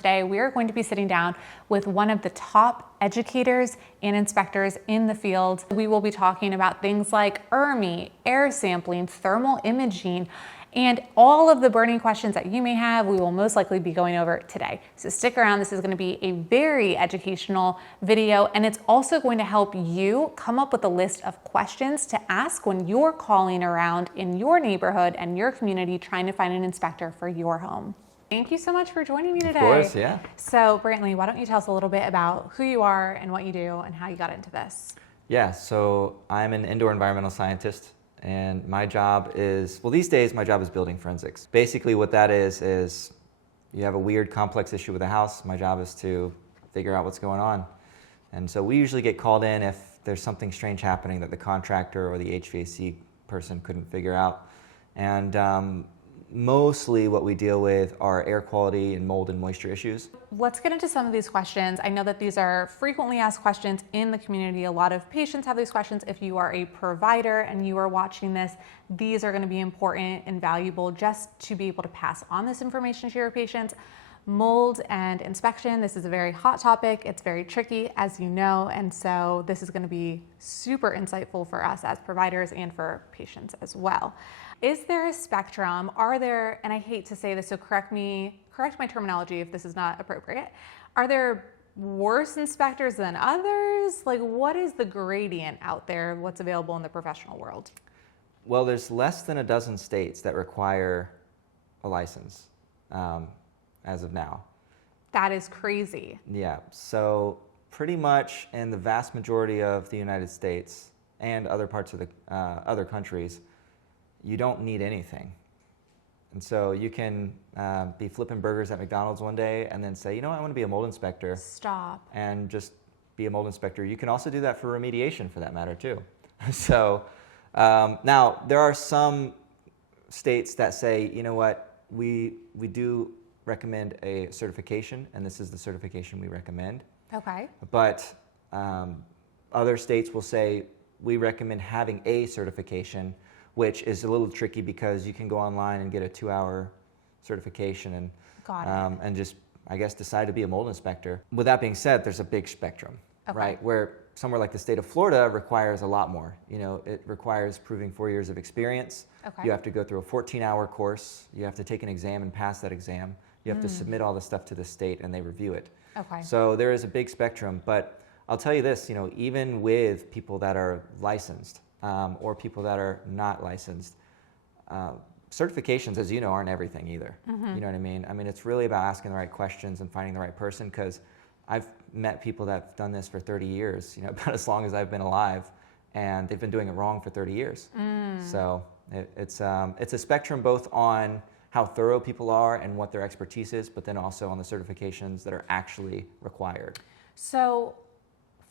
today, we are going to be sitting down with one of the top educators and inspectors in the field. We will be talking about things like ERMI, air sampling, thermal imaging, and all of the burning questions that you may have, we will most likely be going over today. So stick around, this is gonna be a very educational video, and it's also going to help you come up with a list of questions to ask when you're calling around in your neighborhood and your community trying to find an inspector for your home. Thank you so much for joining me today. Of course, yeah. So Brantley, why don't you tell us a little bit about who you are and what you do and how you got into this? Yeah, so I'm an indoor environmental scientist. And my job is, well, these days my job is building forensics. Basically what that is you have a weird complex issue with a house. My job is to figure out what's going on. And so we usually get called in if there's something strange happening that the contractor or the HVAC person couldn't figure out. And mostly what we deal with are air quality and mold and moisture issues. Let's get into some of these questions. I know that these are frequently asked questions in the community. A lot of patients have these questions. If you are a provider and you are watching this, these are going to be important and valuable just to be able to pass on this information to your patients. Mold and inspection, this is a very hot topic. It's very tricky, as you know, and so this is going to be super insightful for us as providers and for patients as well. Is there a spectrum? Are there, and I hate to say this, so correct my terminology if this is not appropriate, are there worse inspectors than others? Like, what is the gradient out there, what's available in the professional world? Well, there's less than a dozen states that require a license as of now. That is crazy. Yeah, so pretty much in the vast majority of the United States and other parts of the other countries, you don't need anything. And so you can be flipping burgers at McDonald's one day and then say, you know what, I want to be a mold inspector. Stop. And just be a mold inspector. You can also do that for remediation for that matter too. So now there are some states that say, you know what, we do recommend a certification, and this is the certification we recommend. Okay. But other states will say, we recommend having a certification, which is a little tricky because you can go online and get a 2-hour certification and just, I guess, decide to be a mold inspector. With that being said, there's a big spectrum, right? Where somewhere like the state of Florida requires a lot more. You know, it requires proving 4 years of experience. Okay. You have to go through a 14-hour course. You have to take an exam and pass that exam. You have to submit all the stuff to the state and they review it. Okay. So there is a big spectrum, but I'll tell you this, you know, even with people that are licensed, or people that are not licensed. Certifications, as you know, aren't everything either. Mm-hmm. You know what I mean? I mean, it's really about asking the right questions and finding the right person, because I've met people that have done this for 30 years, you know, about as long as I've been alive, and they've been doing it wrong for 30 years. So it's a spectrum both on how thorough people are and what their expertise is, but then also on the certifications that are actually required. So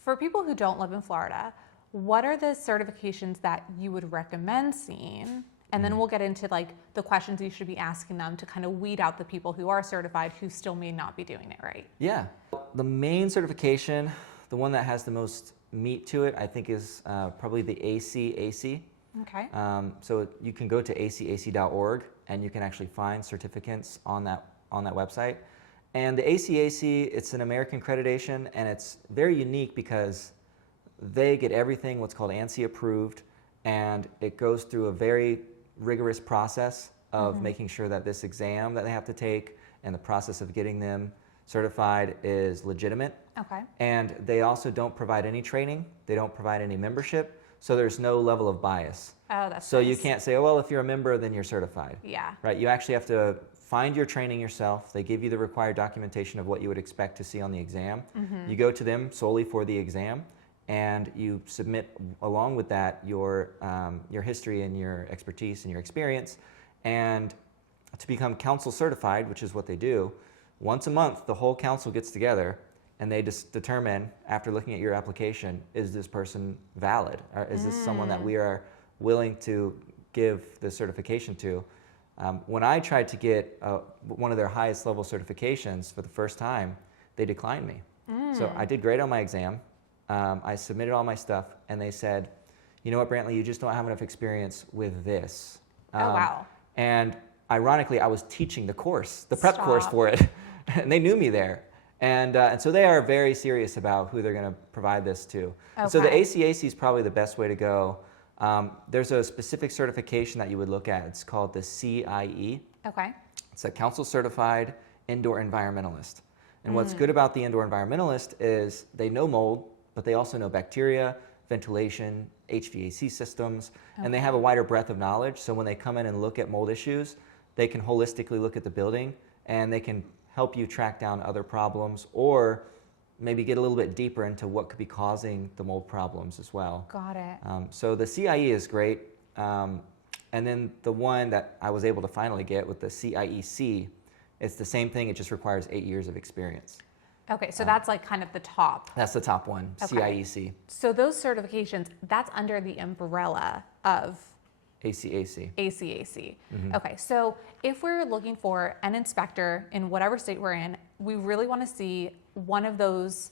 for people who don't live in Florida, what are the certifications that you would recommend seeing? And then we'll get into like the questions you should be asking them to kind of weed out the people who are certified who still may not be doing it right. Yeah. The main certification, the one that has the most meat to it, I think is probably the ACAC. Okay. So you can go to acac.org and you can actually find certificates on that website. And the ACAC, it's an American accreditation, and it's very unique because they get everything what's called ANSI approved, and it goes through a very rigorous process of making sure that this exam that they have to take and the process of getting them certified is legitimate. Okay. And they also don't provide any training. They don't provide any membership. So there's no level of bias. Oh, that's so nice. You can't say, oh, well, if you're a member, then you're certified. Yeah. Right? You actually have to find your training yourself. They give you the required documentation of what you would expect to see on the exam. You go to them solely for the exam, and you submit along with that your history and your expertise and your experience. And to become council certified, which is what they do, once a month the whole council gets together and they just determine, after looking at your application, is this person valid? Or is this someone that we are willing to give the certification to? When I tried to get one of their highest level certifications for the first time, they declined me. So I did great on my exam. I submitted all my stuff, and they said, you know what, Brantley, you just don't have enough experience with this. Oh, wow. And ironically, I was teaching the course, the prep course for it. and they knew me there. And so they are very serious about who they're going to provide this to. Okay. So the ACAC is probably the best way to go. There's a specific certification that you would look at. It's called the CIE. Okay. It's a Council Certified Indoor Environmentalist. And what's good about the indoor environmentalist is they know mold, but they also know bacteria, ventilation, HVAC systems, and they have a wider breadth of knowledge. So when they come in and look at mold issues, they can holistically look at the building, and they can help you track down other problems, or maybe get a little bit deeper into what could be causing the mold problems as well. Got it. So the CIE is great. And then the one that I was able to finally get with the CIEC, it's the same thing, it just requires 8 years of experience. Okay, so that's like kind of the top. That's the top one, Okay. CIEC. So those certifications, that's under the umbrella of ACAC. ACAC. Okay, so if we're looking for an inspector in whatever state we're in, we really want to see one of those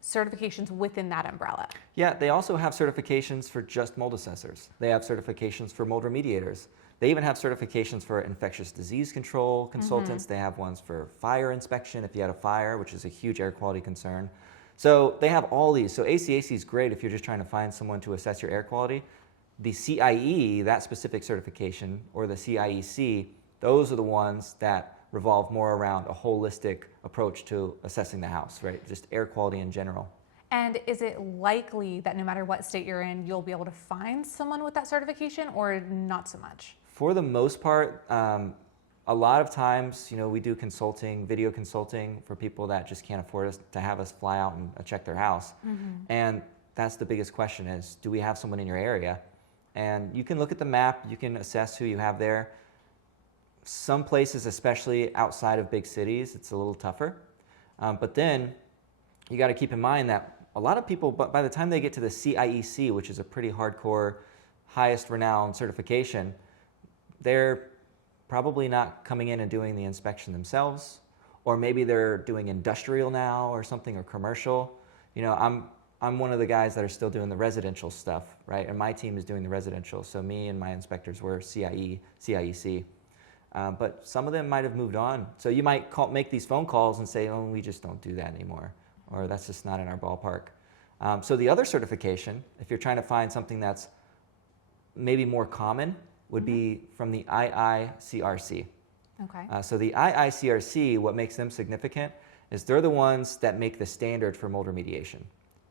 certifications within that umbrella. Yeah, they also have certifications for just mold assessors. They have certifications for mold remediators. They even have certifications for infectious disease control consultants. They have ones for fire inspection if you had a fire, which is a huge air quality concern. So they have all these. So ACAC is great if you're just trying to find someone to assess your air quality. The CIE, that specific certification, or the CIEC, those are the ones that revolve more around a holistic approach to assessing the house, right? Just air quality in general. And is it likely that no matter what state you're in, you'll be able to find someone with that certification, or not so much? For the most part, a lot of times, we do consulting, video consulting for people that just can't afford us to have us fly out and check their house. And that's the biggest question is, do we have someone in your area? And you can look at the map, you can assess who you have there. Some places, especially outside of big cities, it's a little tougher. But then you got to keep in mind that a lot of people, by the time they get to the CIEC, which is a pretty hardcore, highest renowned certification, they're probably not coming in and doing the inspection themselves, or maybe they're doing industrial now or something, or commercial. I'm one of the guys that are still doing the residential stuff, right? And my team is doing the residential. So me and my inspectors were CIEC. But some of them might have moved on. So you might make these phone calls and say, oh, we just don't do that anymore, or that's just not in our ballpark. So the other certification, if you're trying to find something that's maybe more common, would be from the IICRC. Okay. So the IICRC, what makes them significant is they're the ones that make the standard for mold remediation.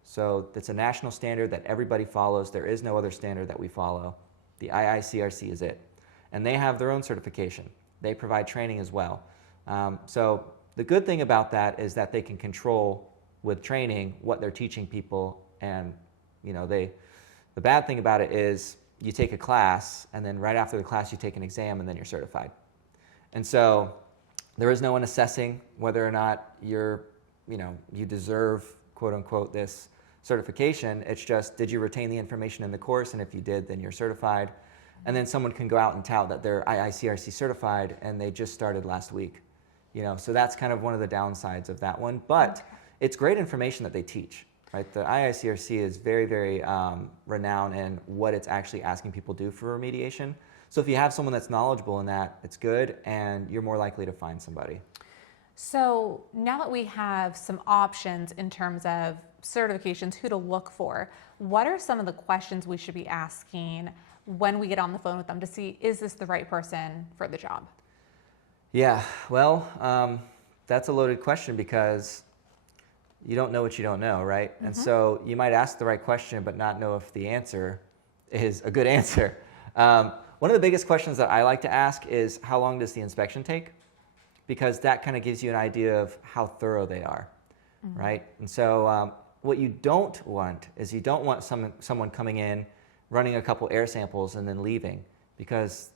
So it's a national standard that everybody follows. There is no other standard that we follow. The IICRC is it. And they have their own certification. They provide training as well. So the good thing about that is that they can control with training what they're teaching people. And the bad thing about it is you take a class, and then right after the class you take an exam, and then you're certified. And so there is no one assessing whether or not you deserve, quote unquote, this certification. It's just, did you retain the information in the course? And if you did, then you're certified. And then someone can go out and tout that they're IICRC certified, and they just started last week. So that's kind of one of the downsides of that one. But it's great information that they teach, right? The IICRC is very, very renowned in what it's actually asking people to do for remediation. So if you have someone that's knowledgeable in that, it's good, and you're more likely to find somebody. So now that we have some options in terms of certifications, who to look for, what are some of the questions we should be asking when we get on the phone with them to see, is this the right person for the job? Yeah, well, that's a loaded question because you don't know what you don't know, right? And so you might ask the right question but not know if the answer is a good answer. One of the biggest questions that I like to ask is, how long does the inspection take? Because that kind of gives you an idea of how thorough they are, right? And so what you don't want is, you don't want someone coming in, running a couple air samples and then leaving, because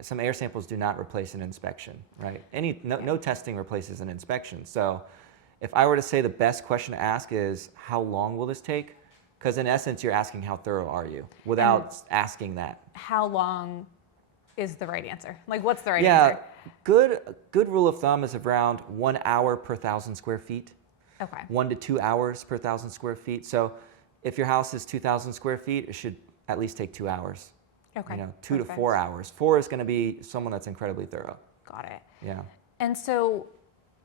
some air samples do not replace an inspection, right? No testing replaces an inspection. So if I were to say the best question to ask is, how long will this take? Because in essence, you're asking how thorough are you without asking that. How long is the right answer? Like, what's the right answer? Good rule of thumb is around 1 hour per 1,000 square feet. Okay. 1 to 2 hours per 1,000 square feet. So if your house is 2,000 square feet, it should at least take 2 hours. Okay. 2 to 4 hours. 4 is going to be someone that's incredibly thorough. Got it. Yeah. And so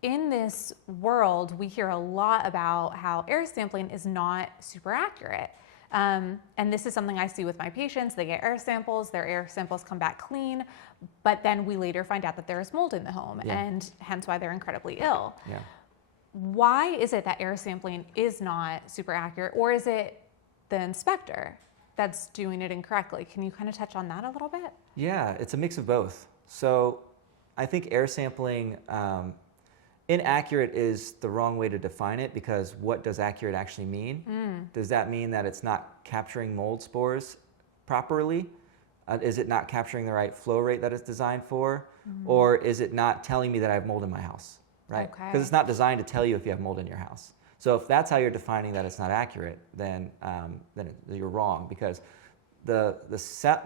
in this world, we hear a lot about how air sampling is not super accurate. And this is something I see with my patients. They get air samples, their air samples come back clean, but then we later find out that there is mold in the home, and hence why they're incredibly ill. Yeah. Why is it that air sampling is not super accurate, or is it the inspector that's doing it incorrectly? Can you kind of touch on that a little bit? Yeah, it's a mix of both. So I think air sampling, inaccurate is the wrong way to define it, because what does accurate actually mean? Does that mean that it's not capturing mold spores properly? Is it not capturing the right flow rate that it's designed for? Or is it not telling me that I have mold in my house, right? Because it's not designed to tell you if you have mold in your house. So if that's how you're defining that it's not accurate, then you're wrong, because the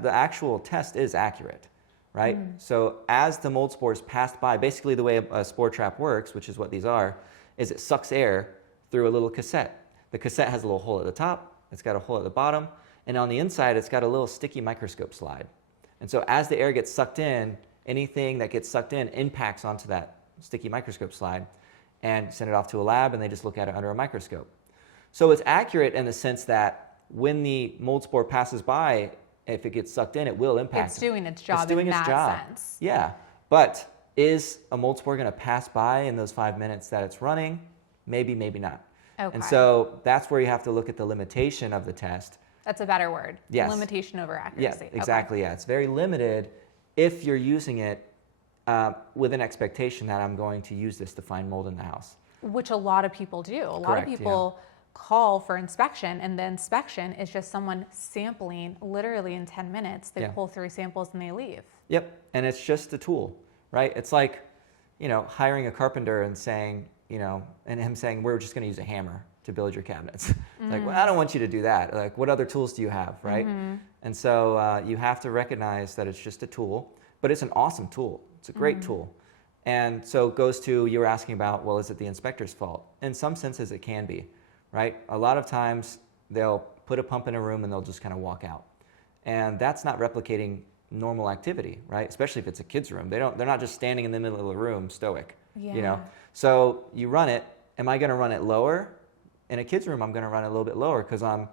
actual test is accurate. Right? So as the mold spores passed by, basically the way a spore trap works, which is what these are, is it sucks air through a little cassette. The cassette has a little hole at the top, it's got a hole at the bottom, and on the inside it's got a little sticky microscope slide. And so as the air gets sucked in, anything that gets sucked in impacts onto that sticky microscope slide and send it off to a lab, and they just look at it under a microscope. So it's accurate in the sense that when the mold spore passes by, if it gets sucked in, it will impact. It's doing its job it's doing in its that job. sense. Yeah, but is a mold spore going to pass by in those 5 minutes that it's running? Maybe, maybe not. Okay. And so that's where you have to look at the limitation of the test. That's a better word. Yes. Limitation over accuracy. Yeah, exactly. Yeah, it's very limited if you're using it with an expectation that I'm going to use this to find mold in the house. Which a lot of people do. A lot of Correct, people call for inspection, and the inspection is just someone sampling literally in 10 minutes. They pull 3 samples and they leave. Yep, and it's just a tool, right? It's like, hiring a carpenter and saying, and him saying, we're just going to use a hammer to build your cabinets. Like, well, I don't want you to do that. Like, what other tools do you have, right? And so you have to recognize that it's just a tool, but it's an awesome tool. It's a great tool. And so it goes to, you were asking about, well, is it the inspector's fault? In some senses, it can be. Right? A lot of times they'll put a pump in a room and they'll just kind of walk out. And that's not replicating normal activity, right? Especially if it's a kid's room. They're not just standing in the middle of the room stoic, So you run it. Am I going to run it lower? In a kid's room, I'm going to run it a little bit lower, because I'm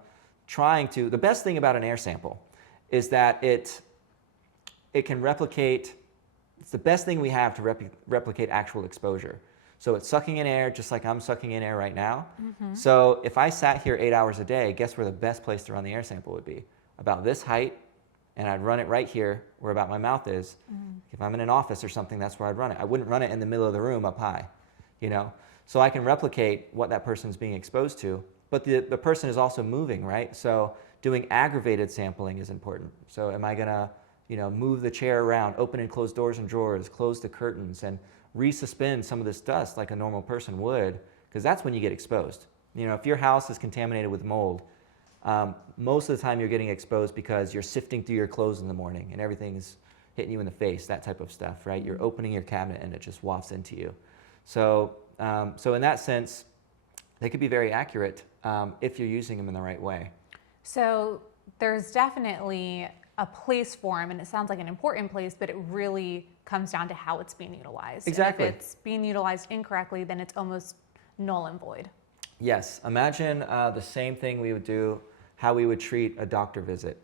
trying to. The best thing about an air sample is that it can replicate. It's the best thing we have to replicate actual exposure. So it's sucking in air just like I'm sucking in air right now. So if I sat here 8 hours a day, guess where the best place to run the air sample would be? About this height, and I'd run it right here where about my mouth is. If I'm in an office or something, that's where I'd run it. I wouldn't run it in the middle of the room up high, So I can replicate what that person's being exposed to, but the person is also moving, right? So doing aggravated sampling is important. So am I gonna, move the chair around, open and close doors and drawers, close the curtains, and resuspend some of this dust like a normal person would, because that's when you get exposed. If your house is contaminated with mold, most of the time you're getting exposed because you're sifting through your clothes in the morning and everything's hitting you in the face, that type of stuff, right? You're opening your cabinet and it just wafts into you. So in that sense, they could be very accurate if you're using them in the right way. So there's definitely a place for them, and it sounds like an important place, but it really comes down to how it's being utilized. Exactly. And if it's being utilized incorrectly, then it's almost null and void. Yes. Imagine the same thing we would do, how we would treat a doctor visit.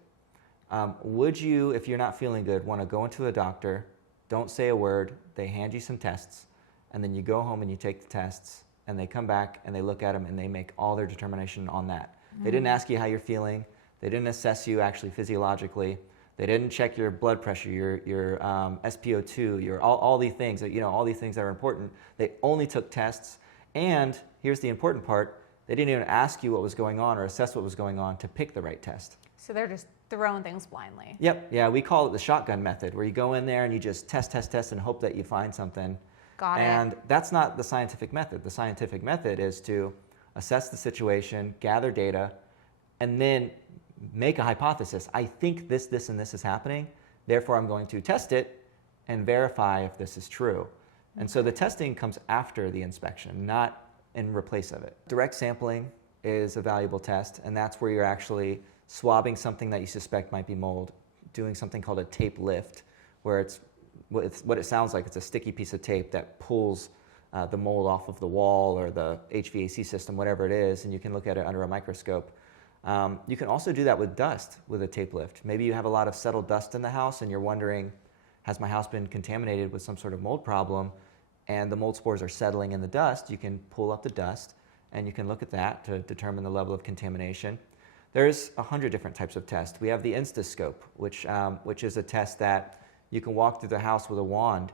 Would you, if you're not feeling good, want to go into a doctor, don't say a word, they hand you some tests, and then you go home and you take the tests, and they come back and they look at them and they make all their determination on that. They didn't ask you how you're feeling. They didn't assess you actually physiologically. They didn't check your blood pressure, your SpO2, your all these things that all these things that are important. They only took tests, and here's the important part: they didn't even ask you what was going on or assess what was going on to pick the right test. So they're just throwing things blindly. Yep. Yeah, we call it the shotgun method, where you go in there and you just test, and hope that you find something. Got it. And that's not the scientific method. The scientific method is to assess the situation, gather data, and then make a hypothesis. I think this, and this is happening. Therefore, I'm going to test it and verify if this is true. And so the testing comes after the inspection, not in replace of it. Direct sampling is a valuable test, and that's where you're actually swabbing something that you suspect might be mold, doing something called a tape lift, where it's what it sounds like. It's a sticky piece of tape that pulls the mold off of the wall or the HVAC system, whatever it is, and you can look at it under a microscope. You can also do that with dust with a tape lift. Maybe you have a lot of settled dust in the house and you're wondering, has my house been contaminated with some sort of mold problem? And the mold spores are settling in the dust. You can pull up the dust and you can look at that to determine the level of contamination. There's 100 different types of tests. We have the Instascope, which is a test that you can walk through the house with a wand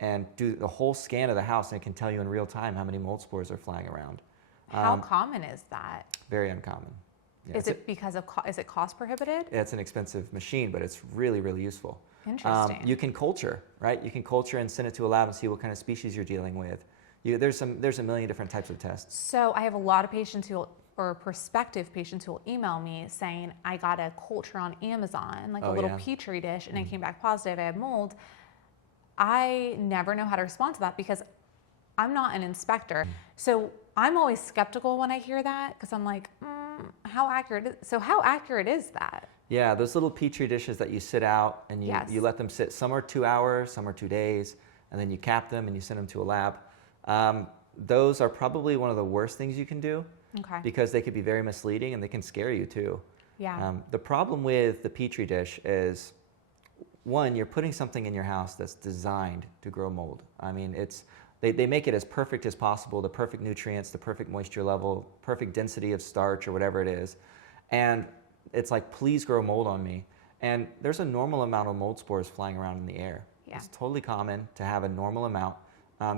and do the whole scan of the house, and it can tell you in real time how many mold spores are flying around. How common is that? Very uncommon. Yeah, is it because of is it cost prohibited? It's an expensive machine, but it's really, really useful. Interesting. You can culture, right? You can culture and send it to a lab and see what kind of species you're dealing with. There's a million different types of tests. So I have a lot of patients or prospective patients who will email me saying, I got a culture on Amazon, like a little petri dish, and it came back positive, I have mold. I never know how to respond to that because I'm not an inspector. So I'm always skeptical when I hear that because I'm like, how accurate is that? Yeah, those little petri dishes that you sit out and you let them sit. Some are 2 hours, some are 2 days, and then you cap them and you send them to a lab. Those are probably one of the worst things you can do because they could be very misleading and they can scare you too. Yeah. The problem with the petri dish is, one, you're putting something in your house that's designed to grow mold. I mean, they make it as perfect as possible, the perfect nutrients, the perfect moisture level, perfect density of starch or whatever it is. And it's like, please grow mold on me. And there's a normal amount of mold spores flying around in the air. Yeah. It's totally common to have a normal amount.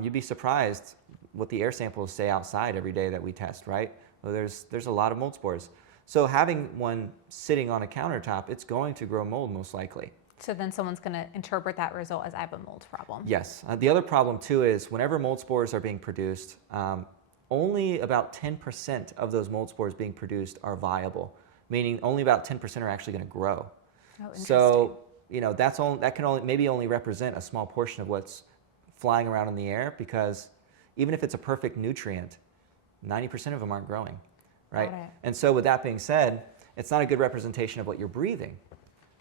You'd be surprised what the air samples say outside every day that we test, right? Well, there's a lot of mold spores. So having one sitting on a countertop, it's going to grow mold most likely. So then someone's going to interpret that result as I have a mold problem. Yes. The other problem too is whenever mold spores are being produced, only about 10% of those mold spores being produced are viable, meaning only about 10% are actually going to grow. Oh, interesting. So, that can only represent a small portion of what's flying around in the air, because even if it's a perfect nutrient, 90% of them aren't growing, right? And so with that being said, it's not a good representation of what you're breathing.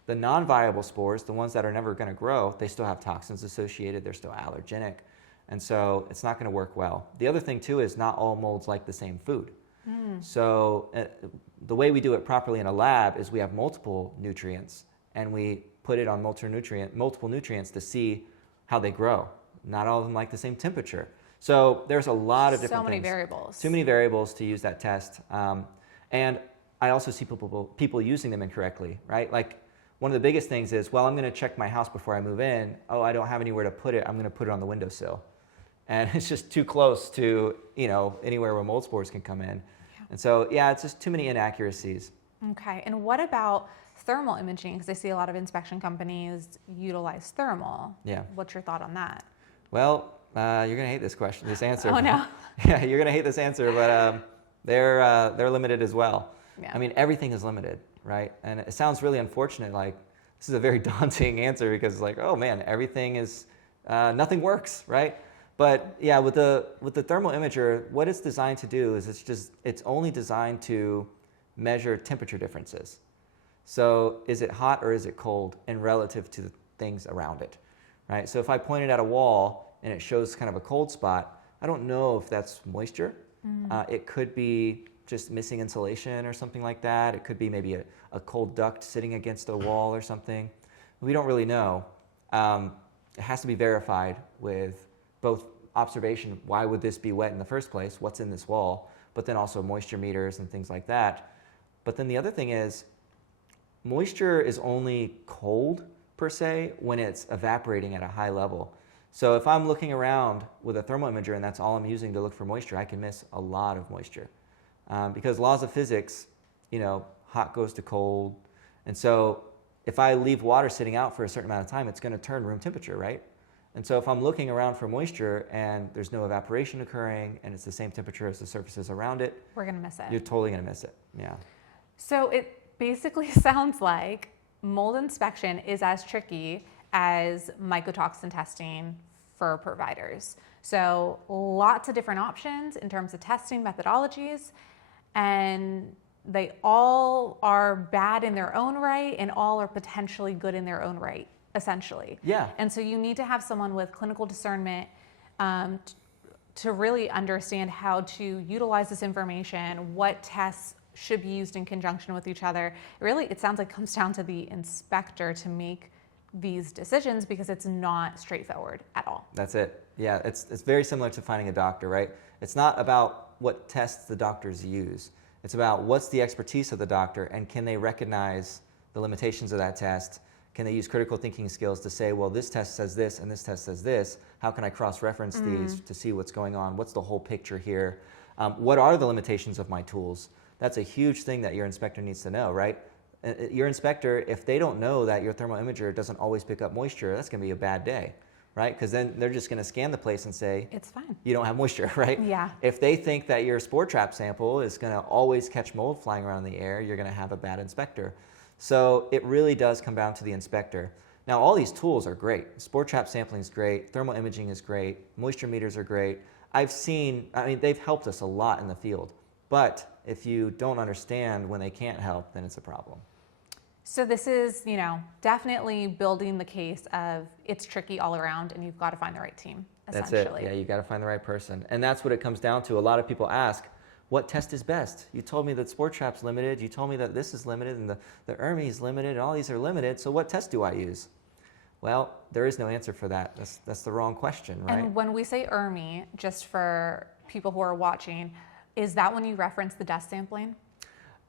The non-viable spores, the ones that are never going to grow, they still have toxins associated, they're still allergenic, and so it's not going to work well. The other thing too is not all molds like the same food. So the way we do it properly in a lab is we have multiple nutrients and we put it on multiple nutrients to see how they grow. Not all of them like the same temperature. So there's a lot of different things. Variables. Too many variables to use that test. And I also see people using them incorrectly, right? Like, one of the biggest things is, well, I'm going to check my house before I move in. Oh, I don't have anywhere to put it. I'm going to put it on the windowsill. And it's just too close to, anywhere where mold spores can come in. Yeah. And so, it's just too many inaccuracies. Okay. And what about thermal imaging? Because I see a lot of inspection companies utilize thermal. Yeah. What's your thought on that? Well, you're going to hate this answer. Oh, no. Yeah, you're going to hate this answer, but they're limited as well. Yeah. I mean, everything is limited. Right? And it sounds really unfortunate. Like, this is a very daunting answer because it's like, oh man, everything is, nothing works, right? But yeah, with the thermal imager, what it's designed to do is it's only designed to measure temperature differences. So is it hot or is it cold in relative to the things around it, right? So if I point it at a wall and it shows kind of a cold spot, I don't know if that's moisture. It could be just missing insulation or something like that. It could be maybe a cold duct sitting against a wall or something. We don't really know. It has to be verified with both observation, why would this be wet in the first place, what's in this wall, but then also moisture meters and things like that. But then the other thing is, moisture is only cold per se when it's evaporating at a high level. So if I'm looking around with a thermal imager and that's all I'm using to look for moisture, I can miss a lot of moisture. Because laws of physics, hot goes to cold. And so if I leave water sitting out for a certain amount of time, it's going to turn room temperature, right? And so if I'm looking around for moisture and there's no evaporation occurring and it's the same temperature as the surfaces around it, we're going to miss it. You're totally going to miss it. Yeah. So it basically sounds like mold inspection is as tricky as mycotoxin testing for providers. So lots of different options in terms of testing methodologies, and they all are bad in their own right and all are potentially good in their own right, essentially. Yeah. And so you need to have someone with clinical discernment to really understand how to utilize this information, what tests should be used in conjunction with each other. It sounds like comes down to the inspector to make these decisions because it's not straightforward at all. That's it. Yeah, it's very similar to finding a doctor, right? It's not about what tests the doctors use. It's about what's the expertise of the doctor and can they recognize the limitations of that test? Can they use critical thinking skills to say, well, this test says this and this test says this. How can I cross-reference these to see what's going on? What's the whole picture here? What are the limitations of my tools? That's a huge thing that your inspector needs to know, right? Your inspector, if they don't know that your thermal imager doesn't always pick up moisture, that's going to be a bad day, right? Because then they're just going to scan the place and say, it's fine. You don't have moisture, right? Yeah. If they think that your spore trap sample is going to always catch mold flying around in the air, you're going to have a bad inspector. So it really does come down to the inspector. Now, all these tools are great. Spore trap sampling is great. Thermal imaging is great. Moisture meters are great. They've helped us a lot in the field. But if you don't understand when they can't help, then it's a problem. So this is, definitely building the case of it's tricky all around and you've got to find the right team, essentially. That's it. Yeah, you got to find the right person. And that's what it comes down to. A lot of people ask, what test is best? You told me that spore trap's limited. You told me that this is limited and the ERMI is limited and all these are limited. So what test do I use? Well, there is no answer for that. That's the wrong question, right? And when we say ERMI, just for people who are watching, is that when you reference the dust sampling?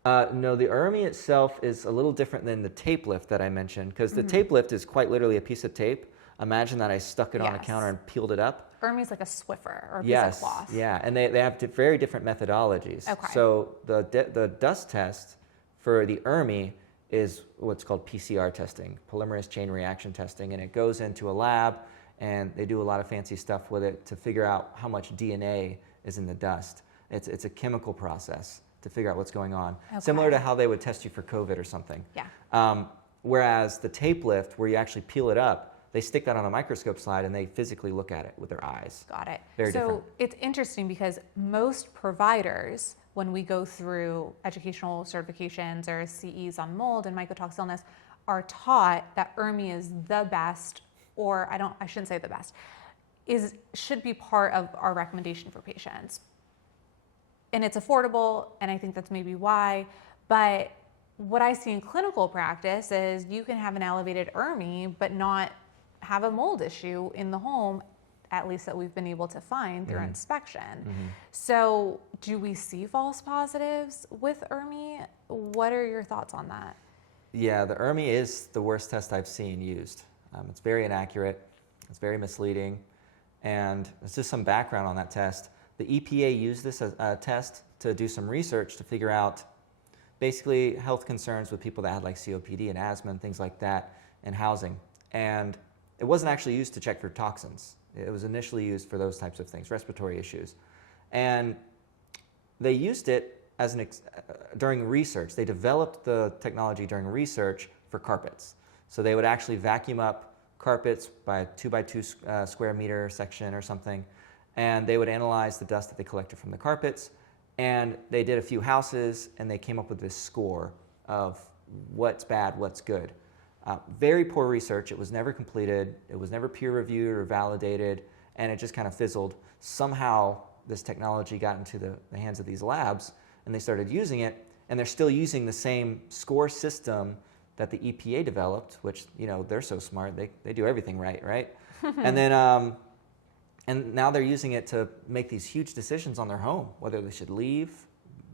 No, the ERMI itself is a little different than the tape lift that I mentioned, because the tape lift is quite literally a piece of tape. Imagine that I stuck it on a counter and peeled it up. ERMI is like a Swiffer or a piece of cloth. Yeah, and they have very different methodologies. Okay. So the dust test for the ERMI is what's called PCR testing, polymerase chain reaction testing, and it goes into a lab and they do a lot of fancy stuff with it to figure out how much DNA is in the dust. It's a chemical process to figure out what's going on, similar to how they would test you for COVID or something. Yeah. Whereas the tape lift, where you actually peel it up, they stick that on a microscope slide and they physically look at it with their eyes. Got it. Very different. So it's interesting because most providers, when we go through educational certifications or CEs on mold and mycotox illness, are taught that ERMI is the best, or I shouldn't say the best, should be part of our recommendation for patients. And it's affordable, and I think that's maybe why. But what I see in clinical practice is you can have an elevated ERMI, but not have a mold issue in the home, at least that we've been able to find through inspection. So do we see false positives with ERMI? What are your thoughts on that? Yeah, the ERMI is the worst test I've seen used. It's very inaccurate, it's very misleading, and it's just some background on that test. The EPA used this as a test to do some research to figure out basically health concerns with people that had like COPD and asthma and things like that in housing. And it wasn't actually used to check for toxins. It was initially used for those types of things, respiratory issues. And they used it as during research. They developed the technology during research for carpets. So they would actually vacuum up carpets by a 2x2 square meter section or something, and they would analyze the dust that they collected from the carpets. And they did a few houses, and they came up with this score of what's bad, what's good. Very poor research. It was never completed. It was never peer-reviewed or validated, and it just kind of fizzled. Somehow, this technology got into the hands of these labs, and they started using it, and they're still using the same score system that the EPA developed, which, they're so smart. They do everything right? And then, and now they're using it to make these huge decisions on their home, whether they should leave,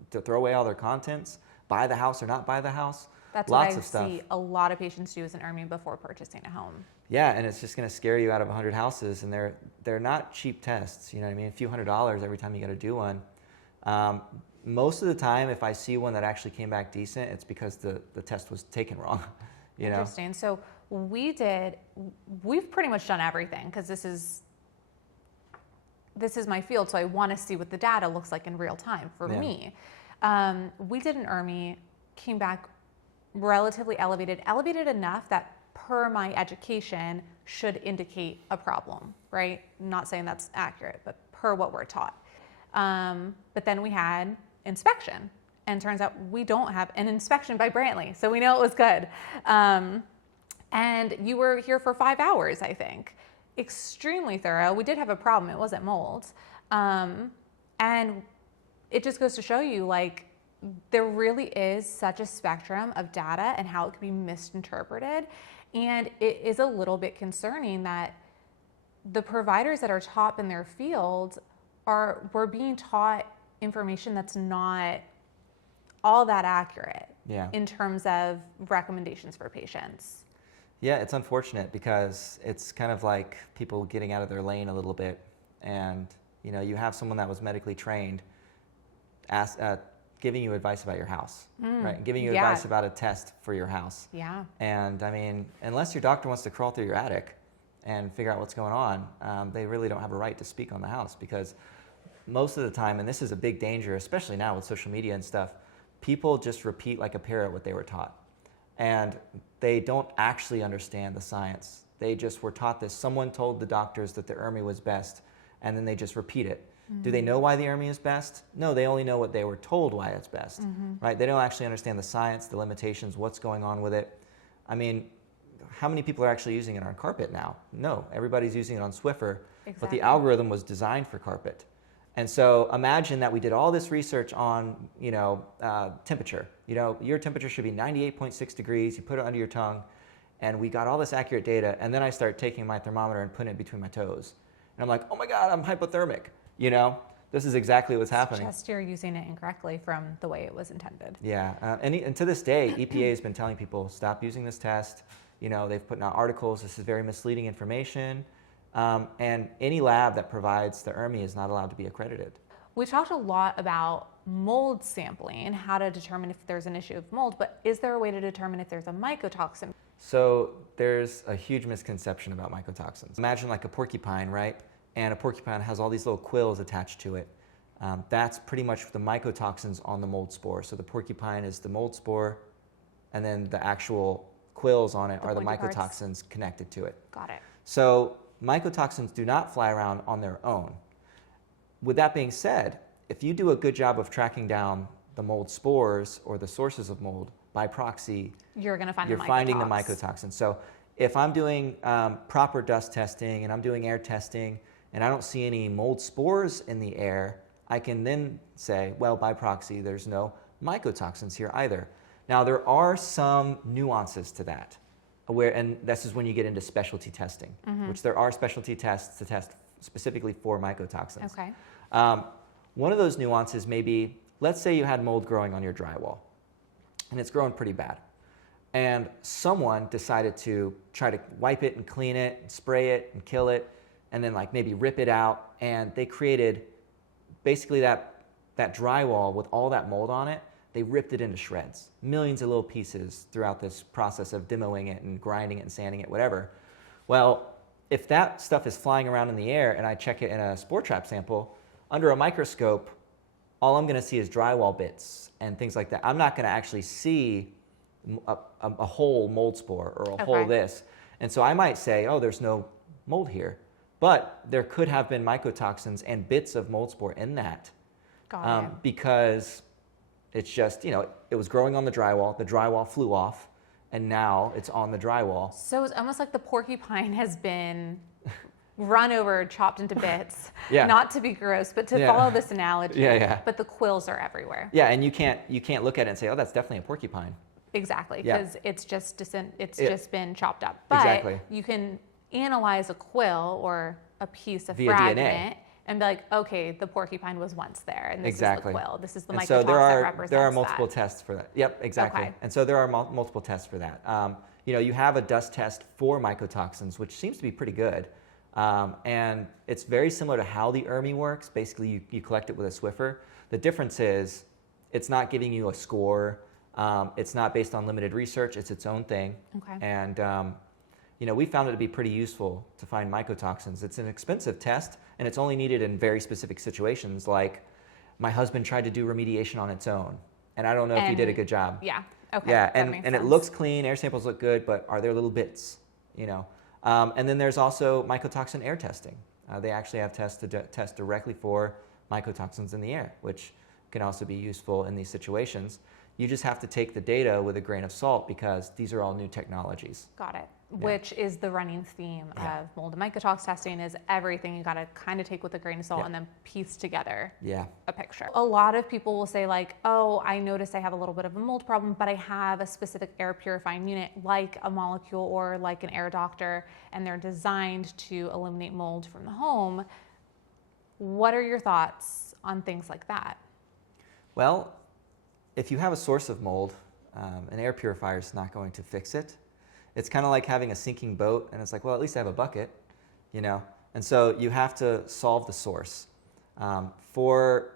to throw away all their contents, buy the house or not buy the house. That's Lots what of stuff. see a lot of patients do as an ERMI before purchasing a home. Yeah, and it's just going to scare you out of 100 houses, and they're not cheap tests. You know what I mean? A few $100s every time you got to do one. Most of the time, if I see one that actually came back decent, it's because the test was taken wrong. Interesting. So we've pretty much done everything because this is my field, so I want to see what the data looks like in real time for me. We did an ERMI, came back relatively elevated enough that per my education should indicate a problem, right? I'm not saying that's accurate, but per what we're taught. But then we had inspection, and turns out we don't have an inspection by Brantley, so we know it was good. And you were here for 5 hours, I think. Extremely thorough. We did have a problem. It wasn't mold. And it just goes to show you, like, there really is such a spectrum of data and how it can be misinterpreted. And it is a little bit concerning that the providers that are top in their field were being taught information that's not all that accurate in terms of recommendations for patients. Yeah, it's unfortunate because it's kind of like people getting out of their lane a little bit. And, you know, you have someone that was medically trained giving you advice about your house, right? Giving you advice about a test for your house. Yeah. And I mean, unless your doctor wants to crawl through your attic and figure out what's going on, they really don't have a right to speak on the house, because most of the time, and this is a big danger, especially now with social media and stuff, people just repeat like a parrot what they were taught. And they don't actually understand the science. They just were taught this. Someone told the doctors that the ERMI was best, and then they just repeat it. Do they know why the ERMI is best? No, they only know what they were told why it's best, right? They don't actually understand the science, the limitations, what's going on with it. I mean, how many people are actually using it on carpet now? No, everybody's using it on Swiffer, but the algorithm was designed for carpet. And so imagine that we did all this research on, temperature. You know, your temperature should be 98.6 degrees. You put it under your tongue, and we got all this accurate data. And then I start taking my thermometer and putting it between my toes. And I'm like, oh my God, I'm hypothermic. You know, this is exactly what's happening. It's just you're using it incorrectly from the way it was intended. Yeah, and to this day, EPA has been telling people, stop using this test. You know, they've put out articles, this is very misleading information. And any lab that provides the ERMI is not allowed to be accredited. We talked a lot about mold sampling and how to determine if there's an issue of mold, but is there a way to determine if there's a mycotoxin? So there's a huge misconception about mycotoxins. Imagine like a porcupine, right? And a porcupine has all these little quills attached to it. That's pretty much the mycotoxins on the mold spore. So the porcupine is the mold spore, and then the actual quills on it are the mycotoxins connected to it. Got it. So mycotoxins do not fly around on their own. With that being said, if you do a good job of tracking down the mold spores or the sources of mold by proxy, you're finding the mycotoxins. So if I'm doing proper dust testing and I'm doing air testing and I don't see any mold spores in the air, I can then say, well, by proxy, there's no mycotoxins here either. Now, there are some nuances to that, and this is when you get into specialty testing, which there are specialty tests to test specifically for mycotoxins. Okay. One of those nuances may be, let's say you had mold growing on your drywall, and it's growing pretty bad. And someone decided to try to wipe it and clean it, and spray it and kill it, and then like maybe rip it out, and they created basically that drywall with all that mold on it. They ripped it into shreds, millions of little pieces throughout this process of demoing it and grinding it and sanding it, whatever. Well, if that stuff is flying around in the air and I check it in a spore trap sample, under a microscope, all I'm going to see is drywall bits and things like that. I'm not going to actually see a whole mold spore or a whole this. And so I might say, oh, there's no mold here. But there could have been mycotoxins and bits of mold spore in that. Got it. Because it's just, it was growing on the drywall flew off, and now it's on the drywall. So it's almost like the porcupine has been run over, chopped into bits. Yeah. Not to be gross, but to follow this analogy. Yeah. But the quills are everywhere. Yeah, and you can't look at it and say, oh, that's definitely a porcupine. Exactly, because it's just been chopped up. But you can analyze a quill or a piece of fragment DNA. And be like, okay, the porcupine was once there, and this is the quill. This is the mycotoxin so that represents there are multiple tests for that. Yep, exactly. Okay. And so there are multiple tests for that. You have a dust test for mycotoxins, which seems to be pretty good. And it's very similar to how the ERMI works. Basically, you collect it with a Swiffer. The difference is it's not giving you a score. It's not based on limited research. It's its own thing. Okay. And we found it to be pretty useful to find mycotoxins. It's an expensive test, and it's only needed in very specific situations, like my husband tried to do remediation on its own, and I don't know if he did a good job. Yeah, okay. Yeah, and it looks clean, air samples look good, but are there little bits, And then there's also mycotoxin air testing. They actually have tests to test directly for mycotoxins in the air, which can also be useful in these situations. You just have to take the data with a grain of salt because these are all new technologies. Got it. which is the running theme of mold and mycotox testing, is everything you got to kind of take with a grain of salt and then piece together a picture. A lot of people will say like, oh, I noticed I have a little bit of a mold problem, but I have a specific air purifying unit like a molecule or like an air doctor, and they're designed to eliminate mold from the home. What are your thoughts on things like that? Well, if you have a source of mold, an air purifier is not going to fix it. It's kind of like having a sinking boat, and it's like, well, at least I have a bucket, you know? And so you have to solve the source. For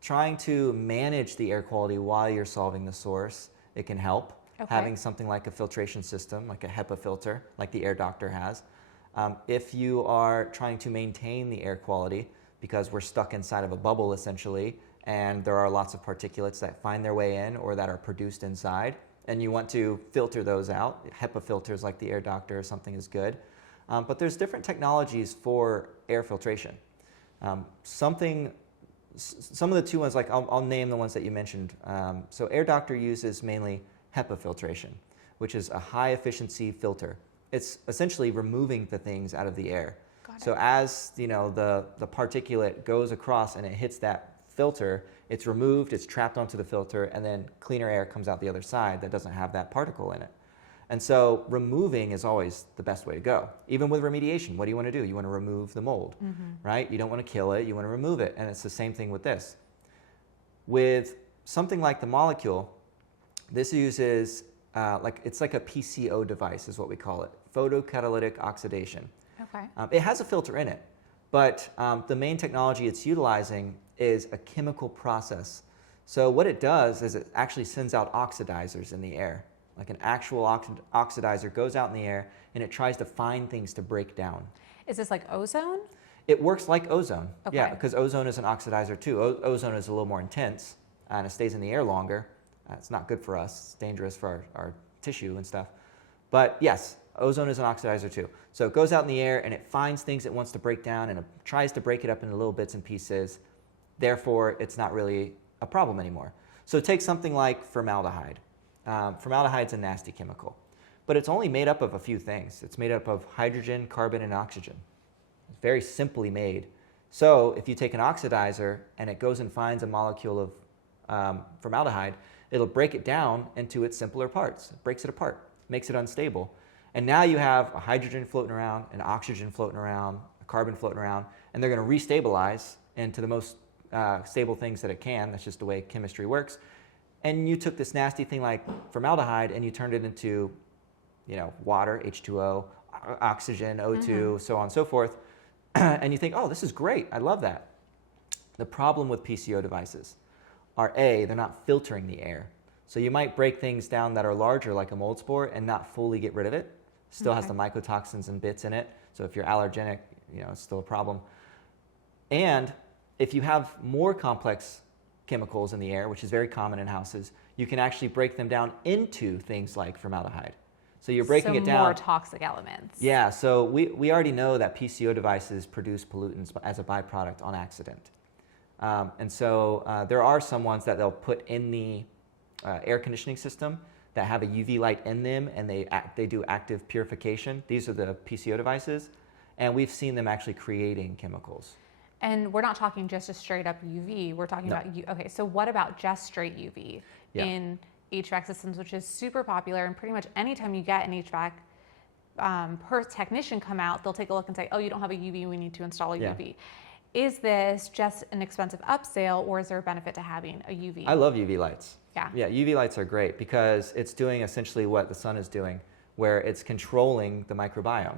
trying to manage the air quality while you're solving the source, it can help. Having something like a filtration system, like a HEPA filter, like the air doctor has. If you are trying to maintain the air quality, because we're stuck inside of a bubble essentially, and there are lots of particulates that find their way in or that are produced inside, and you want to filter those out. HEPA filters like the air doctor or something is good. But there's different technologies for air filtration. Some of the two ones, like I'll name the ones that you mentioned. So air doctor uses mainly HEPA filtration, which is a high efficiency filter. It's essentially removing the things out of the air. So as you know, the particulate goes across and it hits that filter, it's removed, it's trapped onto the filter, and then cleaner air comes out the other side that doesn't have that particle in it. And so removing is always the best way to go. Even with remediation, what do you want to do? You want to remove the mold, right? You don't want to kill it, you want to remove it. And it's the same thing with this. With something like the molecule, this uses, it's like a PCO device is what we call it, photocatalytic oxidation. It has a filter in it, but the main technology it's utilizing is a chemical process. So what it does is it actually sends out oxidizers in the air. Like an actual oxidizer goes out in the air and it tries to find things to break down. Is this like ozone? It works like ozone, yeah, because ozone is an oxidizer too. Ozone is a little more intense and it stays in the air longer. It's not good for us, it's dangerous for our tissue and stuff. But yes, ozone is an oxidizer too. So it goes out in the air and it finds things it wants to break down and it tries to break it up into little bits and pieces. Therefore, it's not really a problem anymore. So take something like formaldehyde. Formaldehyde's a nasty chemical, but it's only made up of a few things. It's made up of hydrogen, carbon, and oxygen. It's very simply made. So if you take an oxidizer and it goes and finds a molecule of formaldehyde, it'll break it down into its simpler parts. It breaks it apart, makes it unstable. And now you have a hydrogen floating around, an oxygen floating around, a carbon floating around, and they're going to restabilize into the most stable things that it can. That's just the way chemistry works. And you took this nasty thing like formaldehyde and you turned it into, you know, water, H2O, oxygen, O2, so on and so forth. And you think, oh, this is great. I love that. The problem with PCO devices are A, they're not filtering the air. So you might break things down that are larger like a mold spore and not fully get rid of it. Still has the mycotoxins and bits in it. So if you're allergenic, you know, it's still a problem. And if you have more complex chemicals in the air, which is very common in houses, you can actually break them down into things like formaldehyde. So you're breaking it down. More toxic elements. Yeah, so we already know that PCO devices produce pollutants as a byproduct on accident. And so there are some ones that they'll put in the air conditioning system that have a UV light in them and they do active purification. These are the PCO devices. And we've seen them actually creating chemicals. And we're not talking just a straight up UV. We're talking about, okay, so what about just straight UV in HVAC systems, which is super popular, and pretty much anytime you get an HVAC technician come out, they'll take a look and say, oh, you don't have a UV, we need to install a UV. Is this just an expensive upsell, or is there a benefit to having a UV? I love UV lights. Yeah, UV lights are great because it's doing essentially what the sun is doing, where it's controlling the microbiome.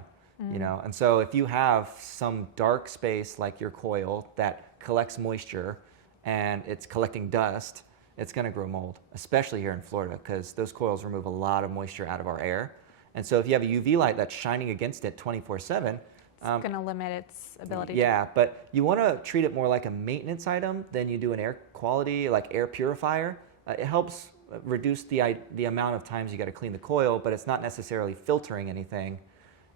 You know, and so if you have some dark space like your coil that collects moisture and it's collecting dust, it's going to grow mold, especially here in Florida because those coils remove a lot of moisture out of our air. And so if you have a UV light that's shining against it 24/7, it's going to limit its ability. Yeah, but you want to treat it more like a maintenance item than you do an air quality, like air purifier. It helps reduce the amount of times you got to clean the coil, but it's not necessarily filtering anything.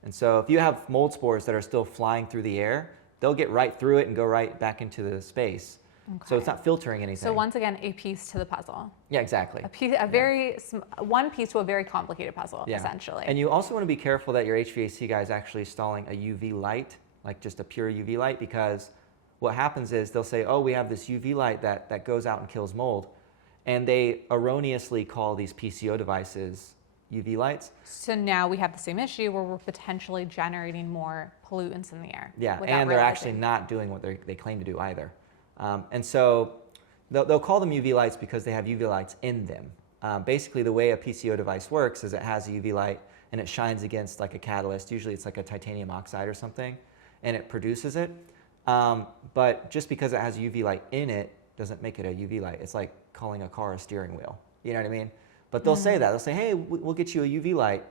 And so if you have mold spores that are still flying through the air, they'll get right through it and go right back into the space. So it's not filtering anything. So once again, a piece to the puzzle. Yeah, exactly. One piece to a very complicated puzzle, essentially. And you also want to be careful that your HVAC guy is actually installing a UV light, like just a pure UV light, because what happens is they'll say, oh, we have this UV light that goes out and kills mold. And they erroneously call these PCO devices UV lights. So now we have the same issue where we're potentially generating more pollutants in the air. Yeah, and they're actually not doing what they claim to do either. And so they'll call them UV lights because they have UV lights in them. Basically, the way a PCO device works is it has a UV light and it shines against like a catalyst. Usually it's like a titanium oxide or something, and it produces it. But just because it has a UV light in it doesn't make it a UV light. It's like calling a car a steering wheel. You know what I mean? But they'll say that. They'll say, hey, we'll get you a UV light.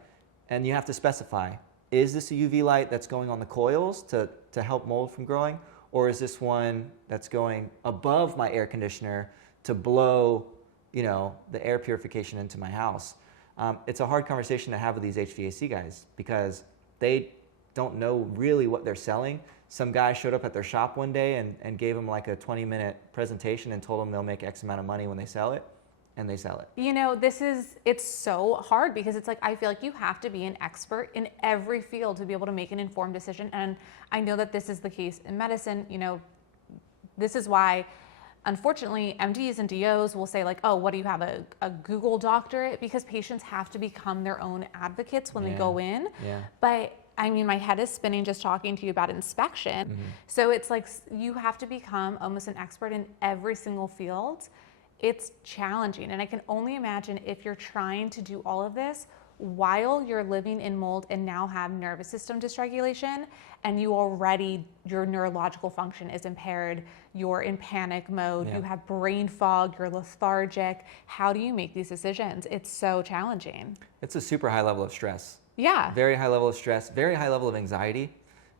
And you have to specify, is this a UV light that's going on the coils to help mold from growing? Or is this one that's going above my air conditioner to blow, the air purification into my house? It's a hard conversation to have with these HVAC guys because they don't know really what they're selling. Some guy showed up at their shop one day and gave them like a 20-minute presentation and told them they'll make X amount of money when they sell it. And they sell it. It's so hard because it's like, I feel like you have to be an expert in every field to be able to make an informed decision. And I know that this is the case in medicine. This is why, unfortunately, MDs and DOs will say like, oh, what do you have, a Google doctorate? Because patients have to become their own advocates when they go in. Yeah. But I mean, my head is spinning just talking to you about inspection. Mm-hmm. So it's like, you have to become almost an expert in every single field. It's challenging, and I can only imagine if you're trying to do all of this while you're living in mold and now have nervous system dysregulation, and your neurological function is impaired, you're in panic mode, you have brain fog, you're lethargic. How do you make these decisions? It's so challenging. It's a super high level of stress. Yeah. Very high level of stress, very high level of anxiety.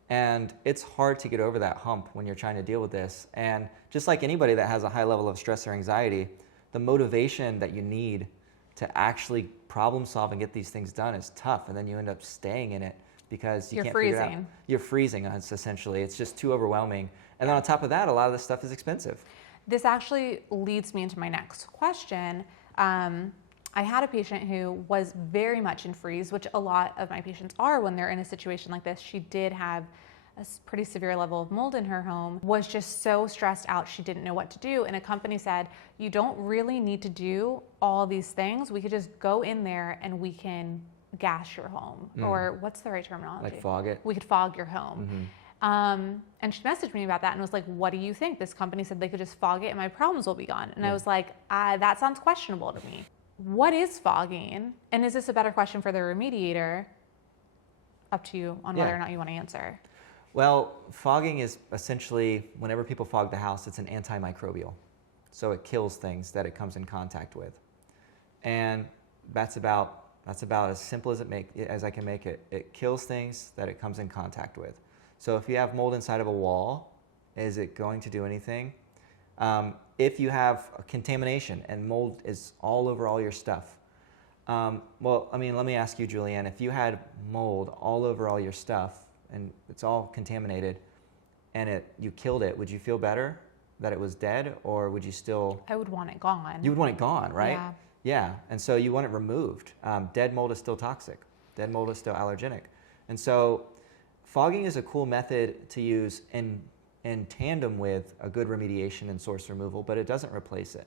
And it's hard to get over that hump when you're trying to deal with this. And just like anybody that has a high level of stress or anxiety, the motivation that you need to actually problem solve and get these things done is tough. And then you end up staying in it because you can't figure it out. You're freezing. It's just too overwhelming. And then on top of that, a lot of this stuff is expensive. This actually leads me into my next question. I had a patient who was very much in freeze, which a lot of my patients are when they're in a situation like this. She did have a pretty severe level of mold in her home, was just so stressed out she didn't know what to do. And a company said, you don't really need to do all these things. We could just go in there and we can gas your home. Or what's the right terminology? Like fog it? We could fog your home. Mm-hmm. And she messaged me about that and was like, what do you think? This company said they could just fog it and my problems will be gone. And I was like, that sounds questionable to me. What is fogging? And is this a better question for the remediator? Up to you on whether or not you want to answer. Well, fogging is essentially, whenever people fog the house, it's an antimicrobial. So it kills things that it comes in contact with. And that's about as simple as I can make it. It kills things that it comes in contact with. So if you have mold inside of a wall, is it going to do anything? If you have a contamination and mold is all over all your stuff. Let me ask you, Julianne, if you had mold all over all your stuff and it's all contaminated and you killed it, would you feel better that it was dead, or would you still? I would want it gone. You would want it gone, right? Yeah. Yeah, and so you want it removed. Dead mold is still toxic. Dead mold is still allergenic. And so fogging is a cool method to use in tandem with a good remediation and source removal, but it doesn't replace it.